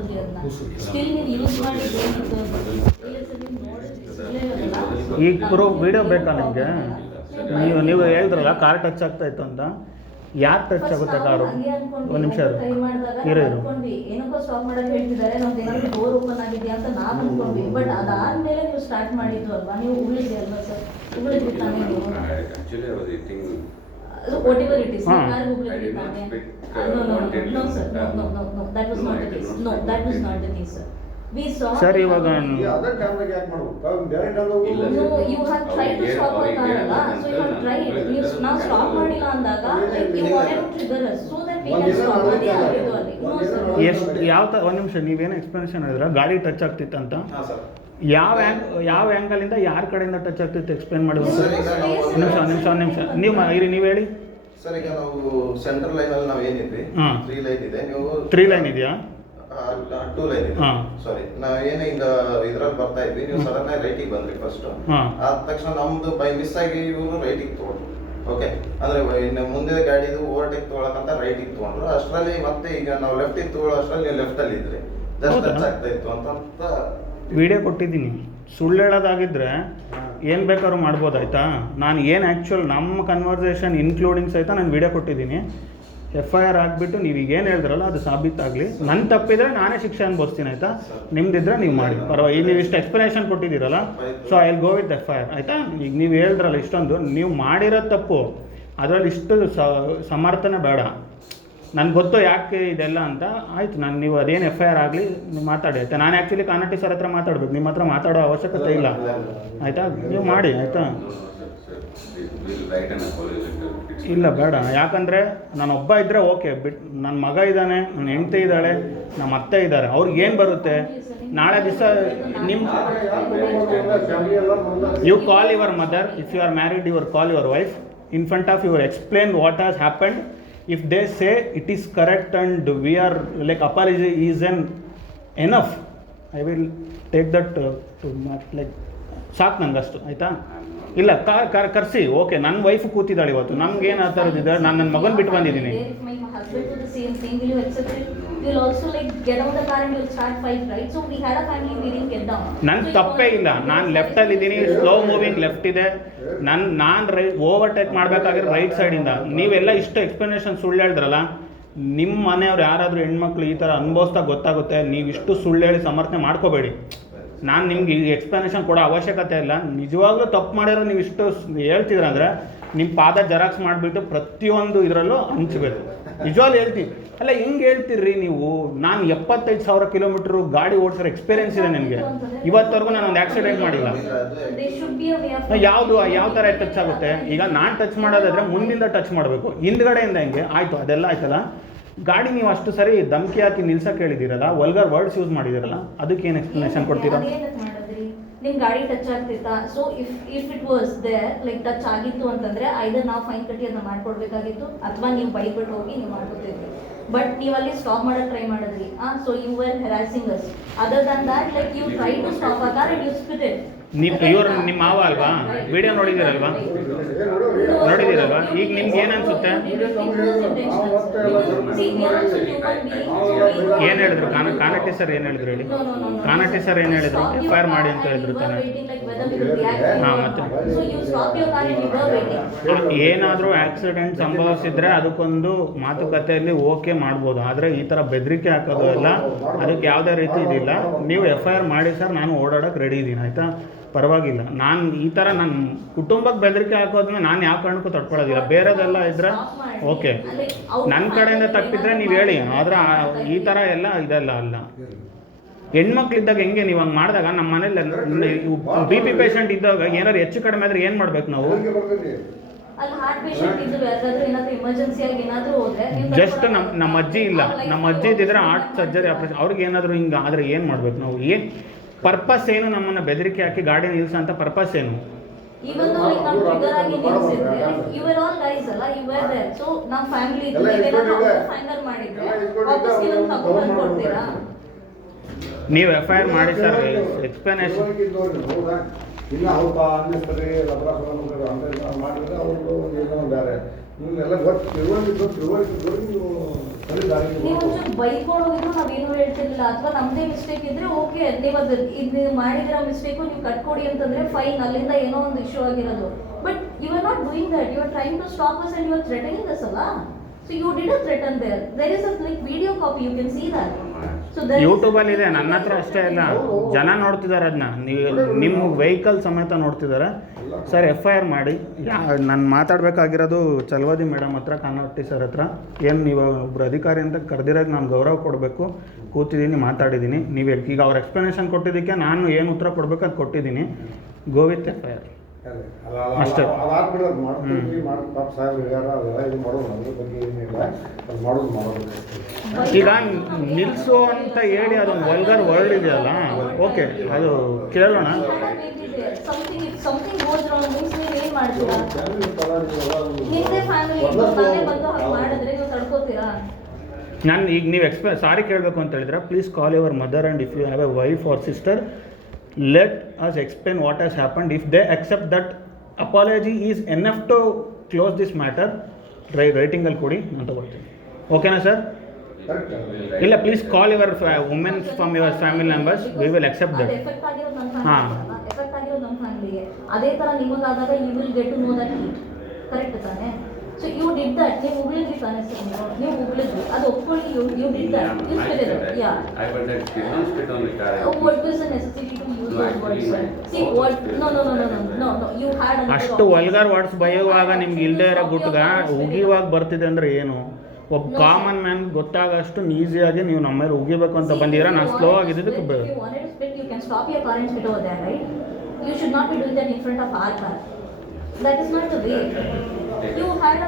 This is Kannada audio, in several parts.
ನೋಡಿದ್ರಿ ಅದನ್ನ ಸ್ಟಿಲ್ ನೀವು ಯೂಸ್ ಮಾಡಿದ್ರೆ ಈಗ ವಿಡಿಯೋ ಬೇಕಾ ನಿಮಗೆ? ನೀವು ಹೇಳಿದ್ರಲ್ಲ ಕಾರ್ ಟಚ್ ಆಗ್ತಾ ಇತ್ತು ಅಂತ. ಯಾರು ಟಚ್ ಆಗುತ್ತೆ ಕಾರು? ಒಂದು ನಿಮಿಷ ಇರು ಏನಕ್ಕೋ ಸ್ಟಾಪ್ ಮಾಡೋಕೆ ಹೇಳ್ತಿದ್ದಾರೆ, ನಮ್ದು ಏನಾದ್ರು ಡೋರ್ ಓಪನ್ ಆಗಿದೆಯಾ ಅಂತ ನಾವು ಅನ್ಕೊಂಡ್ವಿ. ಬಟ್ ಅದಾದ್ಮೇಲೆ ನೀವು ಸ್ಟಾರ್ಟ್ ಮಾಡಿದ್ದು ಅಲ್ವಾ, ನೀವು ಉಳಿದ್ರಿ ಅಲ್ವಾ ಸರ್? ಉಳಿದ್ರಿ ತಾನೇ ನೀವು? whatever it is, car ಉಳಿದ್ರಿ ತಾನೇ? No sir, no, that was not the case. No, that was not the case sir. We saw sir ಇವಾಗ ಅದರ್ ಟೈಮ್ನಾಗ ಯಾಕೆ ಮಾಡಬೇಕು? ಬೇರೆ ಟೈಮ್ನಾಗ no, you have tried to stop our car ಅಲ್ಲ, so you have tried. ನೀವು ನಾವು ಸ್ಟಾಪ್ ಮಾಡಿಲ್ಲ ಅಂದಾಗ like you wanted to trigger us so that we can stop. ಅದೇ ಆಗಿದ್ದು ಅಲ್ಲಿ. No sir. ಎಷ್ಟು ಯಾವ ಒಂದು ನಿಮಿಷ ನೀವೇನು ಎಕ್ಸ್ಪ್ಲನೇಷನ್ ಹೇಳಿದ್ರೆ ಗಾಡಿ ಟಚ್ ಆಗ್ತಿತ್ತಂತ? ಹಾಂ ಸರ್. ಯಾವ ಆ್ಯಂಗಲಿಂದ ಯಾರ ಕಡೆಯಿಂದ ಟಚ್ ಆಗ್ತಿತ್ತು ಎಕ್ಸ್ಪ್ಲೇನ್ ಮಾಡಿ. ಸರ್, ಈಗ ಒಂದು ನಿಮಿಷ ನೀವು ಹೇಳಿ ಸರ್. ಈಗ ನಾವು ಸೆಂಟ್ರಲ್ ಲೈನಲ್ಲಿ ನಾವು ಏನಿದ್ವಿ, 3 ಲೈನ್ ಇದೆ. ನೀವು 3 ಲೈನ್ ಇದೆಯಾ? 2 ಲೈನ್ ಇದೆ. ಸಾರಿ, ನಾವು ಏನೇ ಈಗ ಇದ್ರಲ್ಲಿ ಬರ್ತಾ ಇದ್ವಿ, ನೀವು ಸಡನ್ ಆಗಿ ರೈಟಿಗೆ ಬಂದ್ರಿ ಫಸ್ಟ್. ಆದ ತಕ್ಷಣ ನಮ್ದು ಬೈ ಮಿಸ್ ಆಗಿ ಇವರು ರೈಟಿಗೆ ತಗೊಂಡ್ರು. ಓಕೆ, ಅಂದ್ರೆ ಇನ್ನು ಮುಂದೆ ಗಾಡಿದು ಓವರ್ಟೇಕ್ ತಗೊಳಕಂತ ರೈಟಿಗೆ ತಗೊಂಡ್ರು. ಅಷ್ಟರಲ್ಲಿ ಮತ್ತೆ ಈಗ ನಾವು ಲೆಫ್ಟಿಗೆ ತಗೊಳ್ಳೋ ಅಷ್ಟರಲ್ಲಿ ನೀವು ಲೆಫ್ಟ್ ಅಲ್ಲಿ ಇದ್ರಿ, ಜಸ್ಟ್ ಟಚ್ ಆಗ್ತಾ ಇತ್ತು ಅಂತ ವಿಡಿಯೋ ಕೊಟ್ಟಿದ್ದೀನಿ. ಸುಳ್ಳು ಹೇಳೋದಾಗಿದ್ದರೆ ಏನು ಬೇಕಾದ್ರೂ ಮಾಡ್ಬೋದು ಆಯಿತಾ. ನಾನು ಏನು ಆ್ಯಕ್ಚುಲ್ ನಮ್ಮ ಕನ್ವರ್ಸೇಷನ್ ಇನ್ಕ್ಲೂಡಿಂಗ್ ಸಹಿತ ನಾನು ವಿಡಿಯೋ ಕೊಟ್ಟಿದ್ದೀನಿ. FIR ಆಗಿಬಿಟ್ಟು ನೀವು ಈಗ ಏನು ಹೇಳಿದ್ರಲ್ಲ ಅದು ಸಾಬೀತಾಗಲಿ. ನನ್ನ ತಪ್ಪಿದ್ರೆ ನಾನೇ ಶಿಕ್ಷೆ ಅನ್ಭವಿಸ್ತೀನಿ ಆಯಿತಾ. ನಿಮ್ದಿದ್ರೆ ನೀವು ಮಾಡಿ ಪರವಾಗಿ. ಈಗ ನೀವು ಇಷ್ಟು ಎಕ್ಸ್ಪ್ಲನೇಷನ್ ಕೊಟ್ಟಿದ್ದೀರಲ್ಲ, so I will go with FIR ಆಯಿತಾ. ಈಗ ನೀವು ಹೇಳಿದ್ರಲ್ಲ ಇಷ್ಟೊಂದು ನೀವು ಮಾಡಿರೋ ತಪ್ಪು, ಅದರಲ್ಲಿ ಇಷ್ಟು ಸಮರ್ಥನೆ ಬೇಡ. ನನಗೆ ಗೊತ್ತು ಯಾಕೆ ಇದೆಲ್ಲ ಅಂತ. ಆಯಿತು, ನಾನು ನೀವು ಅದೇನು FIR ಆಗಲಿ ನೀವು ಮಾತಾಡಿ ಆಯಿತಾ. ನಾನು ಆ್ಯಕ್ಚುಲಿ ಕಾನಟ್ಟಿ ಸರ್ ಹತ್ರ ಮಾತಾಡ್ಬೇಕು, ನಿಮ್ಮ ಹತ್ರ ಮಾತಾಡೋ ಅವಶ್ಯಕತೆ ಇಲ್ಲ ಆಯಿತಾ. ನೀವು ಮಾಡಿ ಆಯಿತಾ. ಇಲ್ಲ ಬೇಡ, ಯಾಕಂದರೆ ನಾನೊಬ್ಬ ಇದ್ದರೆ ಓಕೆ, ನನ್ನ ಮಗ ಇದ್ದಾನೆ, ನನ್ನ ಹೆಂಡತಿ ಇದ್ದಾಳೆ, ನಮ್ಮ ಅತ್ತೆ ಇದ್ದಾರೆ, ಅವ್ರಿಗೆ ಏನು ಬರುತ್ತೆ ನಾಳೆ ದಿವಸ ನಿಮ್ಮ you call your mother, if you are married you are call your wife in front of your, explain what has happened. If they say it is correct and we are like apology is enough, I will take that to like ಸಾಕು ನಂಗಷ್ಟು ಆಯಿತಾ. ಇಲ್ಲ ಕರ್ಸಿ ಓಕೆ. ನನ್ನ ವೈಫ್ ಕೂತಿದ್ದಾಳೆ ಇವತ್ತು, ನಮ್ಗೇನು ಆ ಥರದ್ದಿದೆ, ನಾನು ನನ್ನ ಮಗನ ಬಿಟ್ಟು ಬಂದಿದ್ದೀನಿ. ನನ್ನ ತಪ್ಪೇ ಇಲ್ಲ, ನಾನು ಲೆಫ್ಟಲ್ಲಿ ಇದ್ದೀನಿ, ಸ್ಲೋ ಮೂವಿಂಗ್ ಲೆಫ್ಟ್ ಇದೆ. ನಾನು ಓವರ್ಟೇಕ್ ಮಾಡಬೇಕಾಗಿರೋ ರೈಟ್ ಸೈಡಿಂದ. ನೀವೆಲ್ಲ ಇಷ್ಟು ಎಕ್ಸ್ಪ್ಲನೇಷನ್ ಸುಳ್ಳು ಹೇಳಿದ್ರಲ್ಲ, ನಿಮ್ಮ ಮನೆಯವ್ರು ಯಾರಾದರೂ ಹೆಣ್ಮಕ್ಳು ಈ ಥರ ಅನುಭವಿಸ್ತಾ ಗೊತ್ತಾಗುತ್ತೆ. ನೀವು ಇಷ್ಟು ಸುಳ್ಳು ಹೇಳಿ ಸಮರ್ಥನೆ ಮಾಡ್ಕೋಬೇಡಿ. ನಾನು ನಿಮ್ಗೆ ಈ ಎಕ್ಸ್ಪ್ಲನೇಷನ್ ಕೊಡೋ ಅವಶ್ಯಕತೆ ಇಲ್ಲ. ನಿಜವಾಗ್ಲೂ ತಪ್ಪು ಮಾಡಿರೋ ನೀವು ಇಷ್ಟು ಹೇಳ್ತಿದ್ರಂದರೆ ನಿಮ್ಮ ಪಾದ ಜೆರಾಕ್ಸ್ ಮಾಡಿಬಿಟ್ಟು ಪ್ರತಿಯೊಂದು ಇದರಲ್ಲೂ ಹಂಚಬೇಕು. ನಿಜವಾಗ್ಲೂ ಹೇಳ್ತೀನಿ. ಅಲ್ಲ ಹೆಂಗೆ ಹೇಳ್ತೀರಿ ನೀವು? ನಾನು 75,000 ಕಿಲೋಮೀಟ್ರು ಗಾಡಿ ಓಡಿಸೋ ಎಕ್ಸ್ಪೀರಿಯನ್ಸ್ ಇದೆ ನನಗೆ. ಇವತ್ತವರೆಗೂ ನಾನು ಒಂದು ಆಕ್ಸಿಡೆಂಟ್ ಮಾಡಿಲ್ಲ. ಯಾವ ಥರ ಟಚ್ ಆಗುತ್ತೆ? ಈಗ ನಾನು ಟಚ್ ಮಾಡೋದಾದರೆ ಮುಂದಿಂದ ಟಚ್ ಮಾಡಬೇಕು, ಹಿಂದ್ಗಡೆಯಿಂದ ಹೆಂಗೆ ಆಯಿತು ಅದೆಲ್ಲ ಆಯ್ತಲ್ಲ. ಗಾಡಿ ನೀವು ಅಷ್ಟು ಸರಿ ಧಮಕಿ ಹಾಕಿ ನಿಲ್ಸಕ್ಕೆ ಹೇಳಿದ್ದೀರಲ್ಲ, ವಲ್ಗರ್ ವರ್ಡ್ಸ್ ಯೂಸ್ ಮಾಡಿದ್ದೀರಲ್ಲ, ಅದಕ್ಕೆ ಏನು ಎಕ್ಸ್ಪ್ಲನೇಷನ್ ಕೊಡ್ತೀರಾ? ನಿಮ್ಮ ಗಾಡಿ ಟಚ್ ಆಗ್ತಿತ್ತಾ? So if it was there like touch ಆಗಿತ್ತು ಅಂತಂದ್ರೆ ಐದರ್ ನಾವು ಫೈನ್ ಕಟ್ಟಿ ಅದನ್ನ ಮಾಡ್ಕೊಡ್ಬೇಕಾಗಿತ್ತು, ಅಥವಾ ನೀವು ಬೈಬಿಟ್ಟು ಹೋಗಿ ನೀವು ಮಾಡ್ಕೊತಿದ್ರಿ. ಬಟ್ ನೀವು ಅಲ್ಲಿ ಸ್ಟಾಪ್ ಮಾಡಕ್ಕೆ ಟ್ರೈ ಮಾಡಿದ್ರಿ. So you were harassing us. Other than that like you try to stop a car and you spit it. ಇವರು ನಿಮ್ಮ ಮಾವ ಅಲ್ವಾ? ವಿಡಿಯೋ ನೋಡಿದ್ದೀರಲ್ವಾ? ಈಗ ನಿಮ್ಗೆ ಏನು ಅನ್ಸುತ್ತೆ? ಏನು ಹೇಳಿದ್ರು ಕಾನಟ್ಟಿ ಸರ್? ಏನು ಹೇಳಿದ್ರು ಹೇಳಿ? ಕಾನಟ್ಟಿ ಸರ್ ಏನು ಹೇಳಿದ್ರು? FIR ಮಾಡಿ ಅಂತ ಹೇಳಿದ್ರು ತಾನೆ. ಹಾಂ, ಮತ್ತೆ ಏನಾದರೂ ಆಕ್ಸಿಡೆಂಟ್ ಸಂಭವಿಸಿದ್ರೆ ಅದಕ್ಕೊಂದು ಮಾತುಕತೆಯಲ್ಲಿ ಓಕೆ ಮಾಡ್ಬೋದು. ಆದರೆ ಈ ಥರ ಬೆದರಿಕೆ ಹಾಕೋದು ಎಲ್ಲ ಅದಕ್ಕೆ ಯಾವುದೇ ರೀತಿ ಇದಿಲ್ಲ. ನೀವು FIR ಮಾಡಿ ಸರ್, ನಾನು ಓಡಾಡೋಕ್ಕೆ ರೆಡಿ ಇದ್ದೀನಿ ಆಯಿತಾ, ಪರವಾಗಿಲ್ಲ. ನಾನು ಈ ಥರ ನನ್ನ ಕುಟುಂಬಕ್ಕೆ ಬೆದರಿಕೆ ಹಾಕೋದನ್ನ ನಾನು ಯಾವ ಕಾರಣಕ್ಕೂ ತಡ್ಕೊಳ್ಳೋದಿಲ್ಲ. ಬೇರೆದೆಲ್ಲ ಇದ್ದರೆ ಓಕೆ, ನನ್ನ ಕಡೆಯಿಂದ ತಪ್ಪಿದ್ರೆ ನೀವು ಹೇಳಿ. ಆದರೆ ಈ ಥರ ಎಲ್ಲ ಇದೆಲ್ಲ ಅಲ್ಲ. ಹೆಣ್ಮಕ್ಳಿದ್ದಾಗ ಹೆಂಗೆ ನೀವು ಹಂಗೆ ಮಾಡಿದಾಗ, ನಮ್ಮ ಮನೇಲಿ BP ಪೇಷಂಟ್ ಇದ್ದಾಗ ಏನಾದ್ರು ಹೆಚ್ಚು ಕಡಿಮೆ ಆದರೆ ಏನು ಮಾಡ್ಬೇಕು ನಾವು? ಜಸ್ಟ್ ನಮ್ಮ ಅಜ್ಜಿ ಇಲ್ಲ, ನಮ್ಮ ಅಜ್ಜಿ ಇದ್ದಿದ್ರೆ ಹಾರ್ಟ್ ಸರ್ಜರಿ ಆಪರೇಷನ್, ಅವ್ರಿಗೆ ಏನಾದರೂ ಹಿಂಗೆ ಆದರೆ ಏನು ಮಾಡ್ಬೇಕು ನಾವು? ಏನು ಪರ್ಪಸ್ ಏನು? ನಮ್ಮನ್ನು ಬೆದರಿಕೆ ಹಾಕಿ ಗಾಡಿ ನಿಲ್ಸ ಅಂತ ಪರ್ಪಸ್ ಏನು? ನೀವು FIR ಮಾಡಿ ಸರ್, ಎಕ್ಸ್ಪ್ಲನೇಷನ್ ಇಲ್ಲ ಅವ್ರು ಅನ್ನಿಸ್ತಾರೆ ಮಾಡಿದ್ರೆ ಅವ್ರದ್ದು ಏನೋ ಬೇರೆ ನೀವು ಒಂಚೂರು ಬೈಕೊಂಡು ಹೋಗಿದ್ರು ನಾವೇನು ಹೇಳ್ತಿರ್ಲಿಲ್ಲ, ಅಥವಾ ನಮ್ದೇ ಮಿಸ್ಟೇಕ್ ಇದ್ರೆ ಓಕೆ, ನೀವು ಅದು ಇದು ಮಾಡಿದಿರೋ ಮಿಸ್ಟೇಕು ನೀವು ಕಟ್ಕೊಡಿ ಅಂತಂದ್ರೆ ಫೈನ್, ಅಲ್ಲಿಂದ ಏನೋ ಒಂದು ಇಶ್ಯೂ ಆಗಿರೋದು. But you are not doing that, you are trying to stop us and you are threatening us ಅಲ್ಲ. So you did a threaten there. There is a like video copy, you can see that. So there ಯೂಟ್ಯೂಬಲ್ಲಿ ಇದೆ, ನನ್ನ ಹತ್ರ ಅಷ್ಟೇ ಇಲ್ಲ, ಜನ ನೋಡ್ತಿದ್ದಾರೆ ಅದನ್ನ. ನಿಮ್ಮ ವೆಹಿಕಲ್ ಸಮೇತ ನೋಡ್ತಿದ್ದಾರೆ. ಸರ್ FIR ಮಾಡಿ. ನಾನು ಮಾತಾಡಬೇಕಾಗಿರೋದು ಚಲವಾದಿ ಮೇಡಮ್ ಹತ್ರ, ಕಾನಟ್ಟಿ ಸರ್ ಹತ್ರ. ಏನು ನೀವು ಒಬ್ಬರು ಅಧಿಕಾರಿ ಅಂತ ಕರೆದಿರೋದು ನಾನು ಗೌರವ ಕೊಡಬೇಕು. ಕೂತಿದ್ದೀನಿ, ಮಾತಾಡಿದ್ದೀನಿ. ನೀವು ಈಗ ಅವ್ರ ಎಕ್ಸ್ಪ್ಲನೇಷನ್ ಕೊಟ್ಟಿದ್ದಕ್ಕೆ ನಾನು ಏನು ಉತ್ತರ ಕೊಡಬೇಕು ಅದು ಕೊಟ್ಟಿದ್ದೀನಿ. ಗೋ ವಿತ್ FIR ಅಷ್ಟೇ. ಈಗ ನಿಲ್ಲಿಸು ಅಂತ ಹೇಳಿ ಅದೊಂದು ವಲ್ಗರ್ ವರ್ಡ್ ಇದೆಯಲ್ಲ, ಓಕೆ, ಅದು ಕೇಳೋಣ. something goes wrong means ನೀವು ಏನು ಮಾಡ್ತೀರಾ? ನಿಮ್ಮದೇ ಫ್ಯಾಮಿಲಿ ಮನೆ ಬಂದು ಹಾಗೆ ಮಾಡಿದ್ರೆ ನೀವು ತಡ್ಕೋತೀರಾ? ನಾನು ಈಗ ನೀವು ಸಾರಿ ಕೇಳಬೇಕು ಅಂತ ಹೇಳಿದ್ರೆ, please call your mother and if you have a wife or sister, let us explain what has happened. If they accept that apology is enough to close this matter, writing ಅಲ್ಲಿ ಕೊಡಿ, ನಾನು ತಗೊಳ್ತೀನಿ. ಓಕೆನಾ ಸರ್? ಇಲ್ಲ, please call your womens from your family members, we will accept that. Effect ಆಗಿರೋದು ನಮ್ಮ ಫ್ಯಾಮಿಲಿ, ಎಫೆಕ್ಟ್ ಆಗಿರೋದು ನಮ್ಮ ಫ್ಯಾಮಿಲಿಗೆ. ಅದೇ ಥರ ನಿಮಗಾದಾಗ you will get to know that heat, correct ತಾನೆ? ಸೊ ಯು ಡಿಡ್ ದಟ್, ನೀವು ಉಗುಳಿದ್ರಿ ತಾನೆ ಸರ್, ನೀವು ಉಗುಳಿದ್ರಿ, ಅದು ಒಪ್ಕೊಳ್ಳಿ, you did that, you sped it. Yeah, what was the necessity to use those words? See what, no, you had ಅಷ್ಟು ವಲ್ಗರ್ ವರ್ಡ್ಸ್ ಬೈಯುವಾಗ ನಿಮ್ಗೆ ಇಲ್ಲದೆ ಇರೋ ಗುಟ್ಗ ಉಗಿಯುವಾಗ ಬರ್ತಿದೆ ಅಂದರೆ ಏನು? ಒಬ್ಬ ಕಾಮನ್ ಮ್ಯಾನ್ ಗೊತ್ತಾಗಷ್ಟು ಈಸಿಯಾಗಿ ನೀವು ನಮ್ಮ ಮೇಲೆ ಉಗಿಬೇಕು ಅಂತ ಬಂದಿರ. ನಾನು ಸ್ಲೋ ಆಗಿದ್ದಕ್ಕೆ you can stop your car and spit over there, right? You should not be doing that in front of our car. That is not the way. You had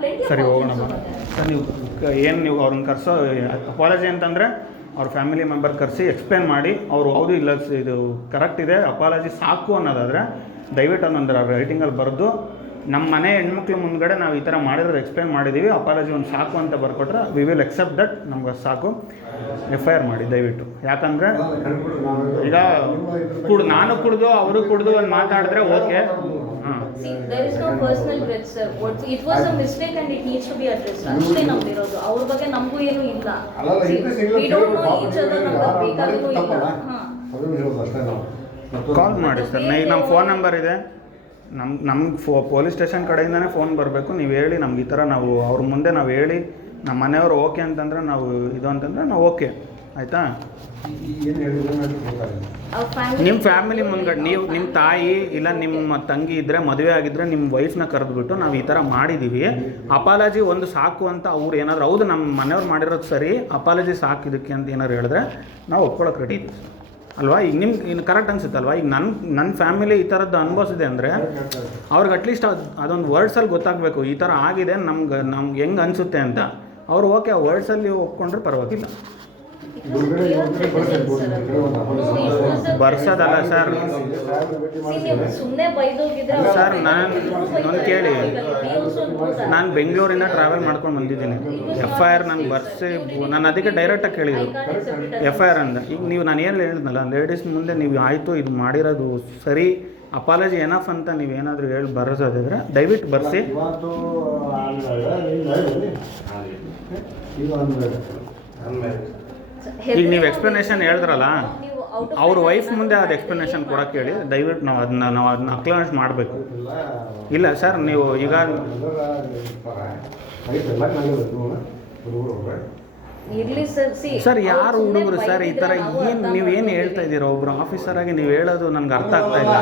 plenty of ಸರಿ, ಹೋಗೋಣ options madam. over there. Sir, ನೀವು ಅವ್ರನ್ನ ಕರೆಸೋ ಅಪಾಲಜಿ ಅಂತಂದರೆ ಅವ್ರ ಫ್ಯಾಮಿಲಿ ಮೆಂಬರ್ ಕರೆಸಿ ಎಕ್ಸ್ಪ್ಲೇನ್ ಮಾಡಿ, ಅವರು ಹೌದು ಇಲ್ಲ ಇದು ಕರೆಕ್ಟ್ ಇದೆ, ಅಪಾಲಜಿ ಸಾಕು ಅನ್ನೋದಾದರೆ ದಯವಿಟ್ಟು ಅದೊಂದು ರೈಟಿಂಗಲ್ಲಿ ಬರೆದು ನಮ್ಮ ಮನೆ ಹೆಣ್ಮಕ್ಳು ಮುಂದ್ಗಡೆ ನಾವು ಈ ಥರ ಮಾಡಿರೋದು ಎಕ್ಸ್ಪ್ಲೇನ್ ಮಾಡಿದ್ದೀವಿ, ಅಪಾಲಜಿ ಒಂದು ಸಾಕು ಅಂತ ಬರ್ಕೊಟ್ರೆ ವಿ ವಿಲ್ ಅಕ್ಸೆಪ್ಟ್ ದಟ್, ನಮ್ಗೆ ಸಾಕು. FIR ಮಾಡಿ ದಯವಿಟ್ಟು. ಯಾಕಂದರೆ ಈಗ ನಾನು ಕುಡ್ದು ಅವರು ಕುಡ್ದು ಒಂದು ಮಾತಾಡಿದ್ರೆ okay. See, there is no personal grudge, sir. It was a mistake and it needs to be addressed. ಅಷ್ಟೇ ನಮ್ದು ಇರೋದು, ಅವ್ರ ಬಗ್ಗೆ ನಮಗೂ ಏನೂ ಇಲ್ಲ. We don't know each other, ನಮ್ಗೆ ಬೇಕಾಗಿಯೂ ಇಲ್ಲ. ಕಾಲ್ ಮಾಡಿ ಸರ್, ನಮ್ಮ ಫೋನ್ ನಂಬರ್ ಇದೆ, ನಮ್ಮ ಪೊಲೀಸ್ ಸ್ಟೇಷನ್ ಕಡೆಯಿಂದನೇ ಫೋನ್ ಬರಬೇಕು. ನೀವು ಹೇಳಿ ನಮ್ಗೆ ಈ ಥರ, ನಾವು ಅವ್ರ ಮುಂದೆ ನಾವು ಹೇಳಿ ನಮ್ಮ ಮನೆಯವರು ಓಕೆ ಅಂತಂದರೆ ನಾವು ಇದು ಅಂತಂದರೆ ನಾವು ಓಕೆ, ಆಯಿತಾ? ನಿಮ್ಮ ಫ್ಯಾಮಿಲಿ ಮುಂದ್ಗಡೆ ನೀವು ನಿಮ್ಮ ತಾಯಿ ಇಲ್ಲ ನಿಮ್ಮ ತಂಗಿ ಇದ್ದರೆ, ಮದುವೆ ಆಗಿದ್ದರೆ ನಿಮ್ಮ ವೈಫ್ನ ಕರೆದ್ಬಿಟ್ಟು ನಾವು ಈ ಥರ ಮಾಡಿದ್ದೀವಿ, ಅಪಾಲಜಿ ಒಂದು ಸಾಕು ಅಂತ ಅವ್ರು ಏನಾದರೂ ಹೌದು ನಮ್ಮ ಮನೆಯವ್ರು ಮಾಡಿರೋದು ಸರಿ, ಅಪಾಲಜಿ ಸಾಕು ಇದಕ್ಕೆ ಅಂತ ಏನಾದ್ರು ಹೇಳಿದ್ರೆ ನಾವು ಒಪ್ಕೊಳ್ಳೋಕೆ ರೆಡಿ ಇದ್ದೀವಿ ಅಲ್ವಾ? ಈಗ ನಿಮ್ಗೆ ಇನ್ನು ಕರೆಕ್ಟ್ ಅನ್ಸುತ್ತಲ್ವಾ? ಈಗ ನನ್ನ ಫ್ಯಾಮಿಲಿ ಈ ಥರದ್ದು ಅನುಭವಿಸಿದೆ ಅಂದರೆ ಅವ್ರಿಗೆ ಅಟ್ಲೀಸ್ಟ್ ಅದೊಂದು ವರ್ಡ್ಸಲ್ಲಿ ಗೊತ್ತಾಗಬೇಕು, ಈ ಥರ ಆಗಿದೆ, ನಮ್ಗೆ ಹೆಂಗೆ ಅನಿಸುತ್ತೆ ಅಂತ. ಅವರು ಓಕೆ, ಆ ವರ್ಡ್ಸಲ್ಲಿ ಒಪ್ಕೊಂಡ್ರೆ ಪರವಾಗಿಲ್ಲ. ಬರ್ಸೋದಲ್ಲ ಸರ್. ಸರ್, ನಾನು ಕೇಳಿ, ನಾನು ಬೆಂಗಳೂರಿಂದ ಟ್ರಾವೆಲ್ ಮಾಡ್ಕೊಂಡು ಬಂದಿದ್ದೀನಿ. FIR ನಾನು ಬರ್ಸಿ, ನಾನು ಅದಕ್ಕೆ ಡೈರೆಕ್ಟಾಗಿ ಕೇಳಿದ್ದು FIR ಅಂತ. ಈಗ ನೀವು ನಾನು ಏನು ಹೇಳಿದ್ನಲ್ಲ, ಲೇಡೀಸ್ ಮುಂದೆ ನೀವು ಆಯಿತು ಇದು ಮಾಡಿರೋದು ಸರಿ, ಅಪಾಲಜಿ ಎನಫ್ ಅಂತ ನೀವೇನಾದರೂ ಹೇಳಿ ಬರೋದಾದ್ರೆ ದಯವಿಟ್ಟು ಬರ್ಸಿ. ಈಗ ನೀವು ಎಕ್ಸ್ಪ್ಲನೇಷನ್ ಹೇಳಿದ್ರಲ್ಲ, ಅವ್ರ ವೈಫ್ ಮುಂದೆ ಅದು ಎಕ್ಸ್ಪ್ಲನೇಷನ್ ಕೊಡೋಕೆ ಹೇಳಿ ದಯವಿಟ್ಟು. ನಾವು ಅದನ್ನ ಅಕ್ನಾಲೇಜ್ ಮಾಡಬೇಕು. ಇಲ್ಲ ಸರ್, ನೀವು ಈಗ ಸರ್ ಯಾರು ಹುಡುಗರು ಸರ್ ಈ ಥರ ಏನು ನೀವೇನು ಹೇಳ್ತಾ ಇದ್ದೀರಾ? ಒಬ್ರು ಆಫೀಸರ್ ಆಗಿ ನೀವು ಹೇಳೋದು ನನಗೆ ಅರ್ಥ ಆಗ್ತಾ ಇಲ್ಲ.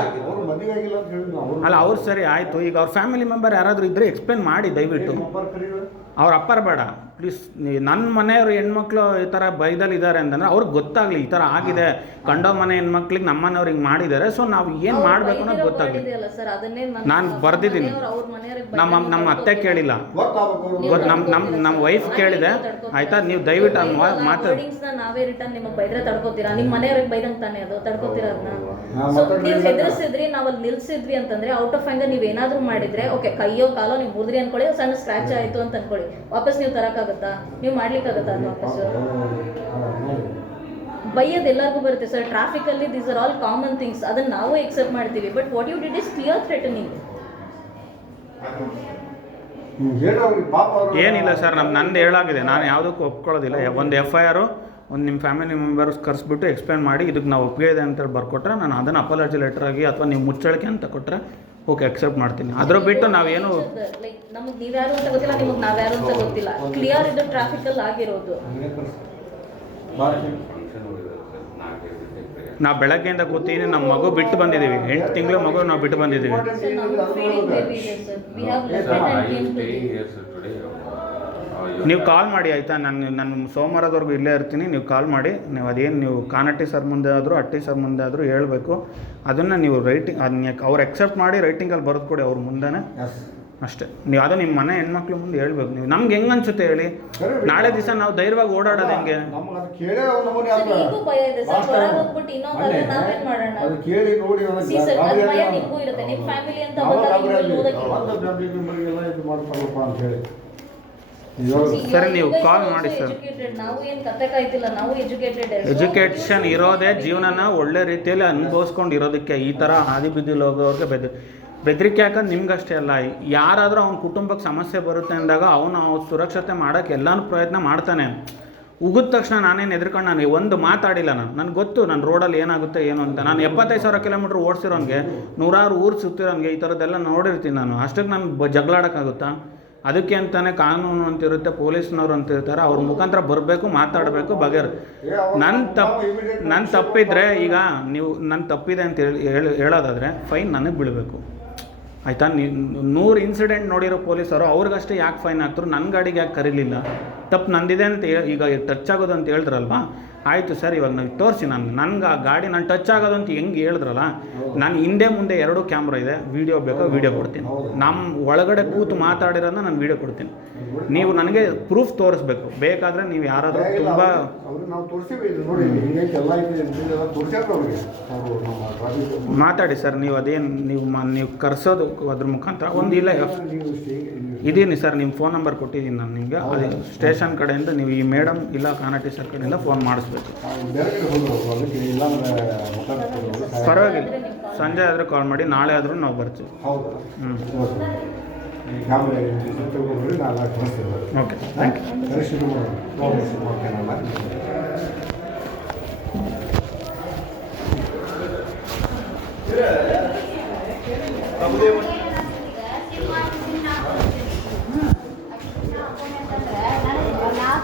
ಅಲ್ಲ, ಅವ್ರು ಸರಿ ಆಯಿತು, ಈಗ ಅವ್ರ ಫ್ಯಾಮಿಲಿ ಮೆಂಬರ್ ಯಾರಾದರೂ ಇದ್ದರೆ ಎಕ್ಸ್ಪ್ಲೇನ್ ಮಾಡಿ ದಯವಿಟ್ಟು. ಅವ್ರ ಅಪ್ಪರ ಬೇಡ ಪ್ಲೀಸ್. ನನ್ನ ಮನೆಯವರು ಹೆಣ್ಮಕ್ಳು ಈ ಥರ ಬೈದಲ್ಲಿದ್ದಾರೆ ಅಂತಂದರೆ ಅವ್ರಿಗೆ ಗೊತ್ತಾಗಲಿ ಈ ಥರ ಆಗಿದೆ, ಕಂಡೋ ಮನೆ ಹೆಣ್ಮಕ್ಳಿಗೆ ನಮ್ಮ ಮನೆಯವ್ರು ಹಿಂಗೆ ಮಾಡಿದ್ದಾರೆ, ಸೊ ನಾವು ಏನು ಮಾಡಬೇಕು ಅನ್ನೋದು ಗೊತ್ತಾಗಲಿ. ನಾನು ಬರ್ದಿದ್ದೀನಿ, ನಮ್ಮ ಅತ್ತೆ ಕೇಳಿಲ್ಲ, ನಮ್ಮ ವೈಫ್ ಕೇಳಿದೆ, ಆಯಿತಾ? ನೀವು ದಯವಿಟ್ಟು ಮಾತಾಡಿ. ನಾವೇ ರಿಟರ್ನ್ ನಿಮಗೆ ಬೈದ್ರೆ ತಡ್ಕೋತೀರಾ? ನಿಮ್ಮ ಮನೆಯವ್ರಿಗೆ ಬೈದಂಗೆ ತಾನೇ ಅದು ತಡ್ಕೋತೀರಾ? ಅದನ್ನ ಸೊ ನೀವು ಹೆದರ್ಸಿದ್ರಿ, ನಾವು ಅಲ್ಲಿ ನಿಲ್ಸಿದ್ವಿ ಅಂತಂದ್ರೆ ಔಟ್ ಆಫ್ ಹ್ಯಾಂಗರ್ ನೀವು ಏನಾದರೂ ಮಾಡಿದ್ರೆ ಓಕೆ, ಕೈಯೋ ಕಾಲೋ ನೀವು ಮುರಿದ್ರಿ ಅನ್ಕೊಳ್ಳಿ, ಸಣ್ಣ ಸ್ಕ್ರಾಚ್ ಆಯಿತು ಅಂತ ಅನ್ಕೊಳ್ಳಿ, ವಾಪಸ್ ನೀವು ತರಕ್ಕಾಗತ್ತಾ? ನೀವು ಮಾಡ್ಲಿಕ್ಕಾಗತ್ತಾ ಅದು ವಾಪಸ್? ಬೈಯೋದು ಎಲ್ಲರಿಗೂ ಬರುತ್ತೆ ಸರ್, ಟ್ರಾಫಿಕಲ್ಲಿ these are all common things, ಅದನ್ನು ನಾವು ಎಕ್ಸೆಪ್ಟ್ ಮಾಡ್ತೀವಿ. But what you did is clear threatening. ಹೇಳಿ ಅವ್ರಿಗೆ ಪಾಪ ಅವರು ಏನಿಲ್ಲ ಸರ್, ನಂದು ಹೇಳಾಗಿದೆ, ನಾನು ಯಾವುದಕ್ಕೂ ಒಪ್ಕೊಳ್ಳೋದಿಲ್ಲ. ಒಂದು FIR ಒಂದು ನಿಮ್ಮ ಫ್ಯಾಮಿಲಿ ಮೆಂಬರ್ಸ್ ಕರೆಸ್ಬಿಟ್ಟು ಎಕ್ಸ್ಪ್ಲೇನ್ ಮಾಡಿ ಇದಕ್ಕೆ ನಾವು ಒಪ್ಪಿಗೆ ಇದೆ ಅಂತೇಳಿ ಬರ್ಕೊಟ್ರೆ ನಾನು ಅದನ್ನು ಅಪಾಲಜಿ ಲೆಟರ್ ಆಗಿ ಅಥವಾ ನೀವು ಮುಚ್ಚಳಿಕೆ ಅಂತ ಕೊಟ್ಟರೆ ಓಕೆ ಅಕ್ಸೆಪ್ಟ್ ಮಾಡ್ತೀನಿ. ಅದ್ರ ಬಿಟ್ಟು ನಾವೇನು ಲೈಕ್ ನಮಗೆ ನೀವ್ಯಾರು ಅಂತ ಗೊತ್ತಿಲ್ಲ, ನಿಮಗೆ ನಾವ್ಯಾರು ಅಂತ ಗೊತ್ತಿಲ್ಲ. ಕ್ಲಿಯರ್ ಇದು ಟ್ರಾಫಿಕಲ್ಲಿ ಆಗಿರೋದು. ನಾವು ಬೆಳಗ್ಗೆಯಿಂದ ಕೂತೀನಿ, ನಮ್ಮ ಮಗು ಬಿಟ್ಟು ಬಂದಿದ್ದೀವಿ, 8 ತಿಂಗಳ ಮಗು ನಾವು ಬಿಟ್ಟು ಬಂದಿದ್ದೀವಿ. ನೀವು ಕಾಲ್ ಮಾಡಿ ಆಯಿತಾ, ನಾನು ಸೋಮವಾರದವರೆಗೂ ಇಲ್ಲೇ ಇರ್ತೀನಿ. ನೀವು ಕಾಲ್ ಮಾಡಿ, ನೀವು ಅದೇನು ನೀವು ಕಾನಟ್ಟಿ ಸರ್ ಮುಂದೆ ಆದರೂ ಅಟ್ಟಿ ಸರ್ ಮುಂದೆ ಆದರೂ ಹೇಳಬೇಕು. ಅದನ್ನು ನೀವು ರೈಟಿಂಗ್ ಅದನ್ನ ಅವ್ರು ಎಕ್ಸೆಪ್ಟ್ ಮಾಡಿ ರೈಟಿಂಗಲ್ಲಿ ಬರೆದು ಕೊಡಿ ಅವ್ರ ಮುಂದೆನೇ ಅಷ್ಟೇ. ನೀವು ಅದು ನಿಮ್ಮ ಮನೆ ಹೆಣ್ಮಕ್ಳು ಮುಂದೆ ಹೇಳ್ಬೇಕು. ನೀವು ನಮ್ಗೆ ಹೆಂಗೆ ಅನ್ಸುತ್ತೆ ಹೇಳಿ, ನಾಳೆ ದಿವಸ ನಾವು ಧೈರ್ಯವಾಗಿ ಓಡಾಡೋದು ಹೆಂಗೆ? ಈಗೂ ಭಯ ಇದೆ ಸರ್, ಹೊರಗೆ ಹೋಗ್ಬಿಟ್ಟು ಇನ್ನೊಂದಾದ್ರೆ ನಾವೇನ್ ಮಾಡೋಣ? ಕೇಳಿ ನೋಡಿ ಸಿ ಸರ್, ಅದು ಭಯ ನಿಮಗೂ ಇರುತ್ತೆ. ನಿಮ್ಮ ಫ್ಯಾಮಿಲಿ ಅಂತ ಬಂದಾಗ ನೀವು ಸರಿ, ನೀವು ಕಾಲ್ ಮಾಡಿ ಸರ್. ನಾವು ಏನು ಕತೆ ಕಾಯ್ತಿಲ್ಲ, ನಾವು ಎಜುಕೇಷನ್ ಇರೋದೇ ಜೀವನನ ಒಳ್ಳೆ ರೀತಿಯಲ್ಲಿ ಅನುಭವಿಸ್ಕೊಂಡು ಇರೋದಕ್ಕೆ. ಈ ಥರ ಹಾದಿ ಬೀದಿಲಿ ಹೋಗೋರಿಗೆ ಬೆದರಿಕೆ ಹಾಕೋದು ನಿಮ್ಗಷ್ಟೇ ಅಲ್ಲ, ಯಾರಾದರೂ ಅವ್ನ ಕುಟುಂಬಕ್ಕೆ ಸಮಸ್ಯೆ ಬರುತ್ತೆ ಅಂದಾಗ ಅವನು ಸುರಕ್ಷತೆ ಮಾಡೋಕ್ಕೆ ಎಲ್ಲನೂ ಪ್ರಯತ್ನ ಮಾಡ್ತಾನೆ. ಉಗಿದ ತಕ್ಷಣ ನಾನೇನು ಎದ್ಕೊಂಡು ನಾನು ಒಂದು ಮಾತಾಡಿಲ್ಲ. ನನಗೆ ಗೊತ್ತು ನನ್ನ ರೋಡಲ್ಲಿ ಏನಾಗುತ್ತೆ ಏನು ಅಂತ. ನಾನು 75,000 ಕಿಲೋಮೀಟ್ರ್ ಓಡಿಸಿರೋನ್ಗೆ, 100 ಊರು ಸುತ್ತಿರೋನ್ಗೆ ಈ ಥರದ್ದೆಲ್ಲ ನೋಡಿರ್ತೀನಿ ನಾನು. ಅಷ್ಟಕ್ಕೆ ನಾನು ಜಗಳಾಡೋಕ್ಕಾಗುತ್ತಾ? ಅದಕ್ಕೆ ಅಂತಲೇ ಕಾನೂನು ಅಂತಿರುತ್ತೆ, ಪೊಲೀಸ್ನವ್ರು ಅಂತಿರ್ತಾರೆ, ಅವ್ರ ಮುಖಾಂತರ ಬರಬೇಕು, ಮಾತಾಡಬೇಕು, ನನ್ನ ತಪ್ಪಿದ್ರೆ ಈಗ ನೀವು ನನ್ನ ತಪ್ಪಿದೆ ಅಂತ ಹೇಳೋದಾದರೆ ಫೈನ್ ನನಗೆ ಬೀಳಬೇಕು ಆಯಿತಾ? 100 ಇನ್ಸಿಡೆಂಟ್ ನೋಡಿರೋ ಪೊಲೀಸರು ಅವ್ರಿಗಷ್ಟೇ ಯಾಕೆ ಫೈನ್ ಹಾಕ್ತರು, ನನ್ನ ಗಾಡಿಗೆ ಯಾಕೆ ಕರೀಲಿಲ್ಲ? ತಪ್ಪು ನಂದಿದೆ ಅಂತ ಈಗ ಟಚ್ ಆಗೋದು ಅಂತ ಹೇಳಿದ್ರಲ್ವಾ? ಆಯಿತು ಸರ್, ಇವಾಗ ನಾವು ತೋರಿಸಿ ನನಗೆ ಆ ಗಾಡಿ ನಾನು ಟಚ್ ಆಗೋದು ಅಂತ ಹೆಂಗೆ ಹೇಳಿದ್ರಲ್ಲ, ನಾನು ಹಿಂದೆ ಮುಂದೆ 2 ಕ್ಯಾಮ್ರಾ ಇದೆ, ವೀಡಿಯೋ ಬೇಕೋ ವೀಡಿಯೋ ಕೊಡ್ತೀನಿ. ನಮ್ಮ ಒಳಗಡೆ ಕೂತು ಮಾತಾಡಿರೋದನ್ನ ನಾನು ವೀಡಿಯೋ ಕೊಡ್ತೀನಿ. ನೀವು ನನಗೆ ಪ್ರೂಫ್ ತೋರಿಸ್ಬೇಕು. ಬೇಕಾದರೆ ನೀವು ಯಾರಾದರೂ ತುಂಬ ಮಾತಾಡಿ ಸರ್. ನೀವು ಅದೇನು ನೀವು ಕರೆಸೋದು ಅದ್ರ ಮುಖಾಂತರ ಒಂದು ಇಲ್ಲ ಇದೀನಿ ಸರ್, ನಿಮ್ಮ ಫೋನ್ ನಂಬರ್ ಕೊಟ್ಟಿದ್ದೀನಿ ನಾನು ನಿಮಗೆ. ಅದೇ ಸ್ಟೇಷನ್ ಕಡೆಯಿಂದ ನೀವು ಈ ಮೇಡಮ್ ಇಲ್ಲ ಕಾನಟ್ಟಿ ಸರ್ ಕಡೆಯಿಂದ ಫೋನ್ ಮಾಡಿಸ್ಬೇಕು. ಪರವಾಗಿಲ್ಲ, ಸಂಜೆ ಆದರೆ ಕಾಲ್ ಮಾಡಿ, ನಾಳೆ ಆದರೂ ನಾವು ಬರ್ತೀವಿ. Okay, thank you.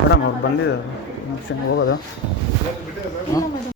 ಮೇಡಮ್ ಅವ್ರು ಬಂದಿದ್ದಾರೆ, ಹೋಗೋದು.